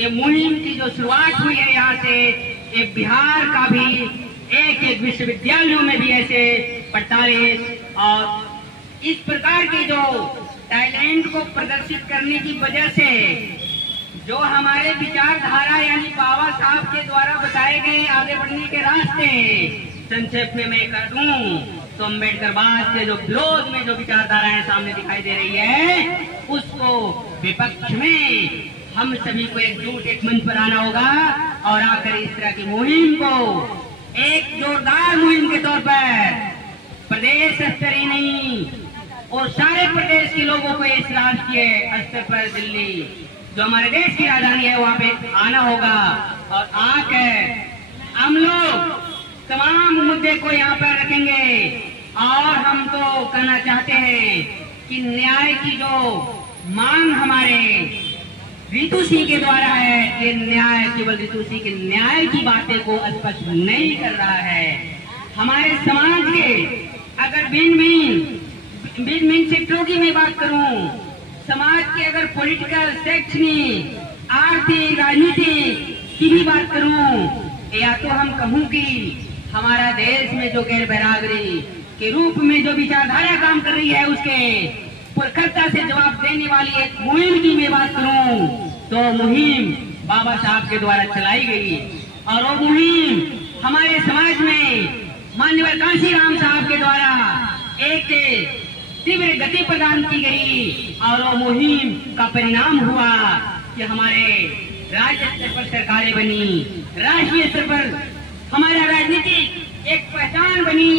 ये मुहिम की जो शुरुआत हुई है यहाँ से, ये बिहार का भी एक एक विश्वविद्यालयों में भी ऐसे 45 और इस प्रकार की जो टैलेंट को प्रदर्शित करने की वजह से जो हमारे विचारधारा यानी बाबा साहब के द्वारा बताए गए आगे बढ़ने के रास्ते, संक्षेप में मैं कर दूं तो अम्बेडकरवाद के जो विरोध में जो विचारधाराएं सामने दिखाई दे रही है, उसको विपक्ष में हम सभी को एकजुट एक मंच पर आना होगा और आकर इस तरह की मुहिम को एक जोरदार मुहिम के तौर पर प्रदेश स्तर ही नहीं और सारे प्रदेश के लोगों को इस राष्ट्रीय स्तर पर दिल्ली जो हमारे देश की राजधानी है वहाँ पे आना होगा और आकर हम लोग तमाम मुद्दे को यहाँ पर रखेंगे। और हम तो कहना चाहते हैं कि न्याय की जो मांग हमारे रितु सिंह के द्वारा है, ये न्याय केवल रितु सिंह के न्याय की बातें को स्पष्ट नहीं कर रहा है। हमारे समाज के अगर भिन्न भिन्न सेक्टरों की मैं बात करूं, समाज के अगर पॉलिटिकल, शैक्षणिक, आर्थिक, राजनीतिक की भी बात करूं, या तो हम कहूं कि हमारा देश में जो गैर बराबरी के रूप में जो विचारधारा काम कर रही है, उसके पुरखरता से जवाब देने वाली एक मुहिम की मैं बात करूं तो मुहिम बाबा साहब के द्वारा चलाई गई और वो मुहिम हमारे समाज में माननीय कांशीराम साहब के द्वारा एक तीव्र गति प्रदान की गई और वो मुहिम का परिणाम हुआ कि हमारे राज्य स्तर पर सरकारें बनी, राष्ट्रीय स्तर पर हमारा राजनीतिक एक पहचान बनी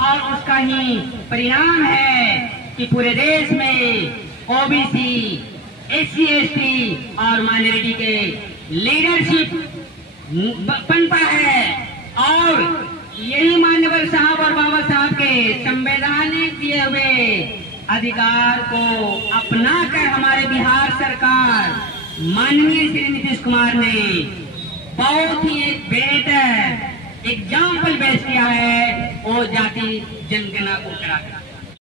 और उसका ही परिणाम है कि पूरे देश में ओबीसी, एससी, एसटी और माइनॉरिटी के लीडरशिप पनपा है और यही मान्यवर साहब और बाबा साहब के संवैधानिक दिए हुए अधिकार को अपनाकर हमारे बिहार सरकार माननीय श्री नीतीश कुमार ने बहुत ही एक बेहतर एग्जाम्पल पेश किया है वो जाति जनगणना को कराकर।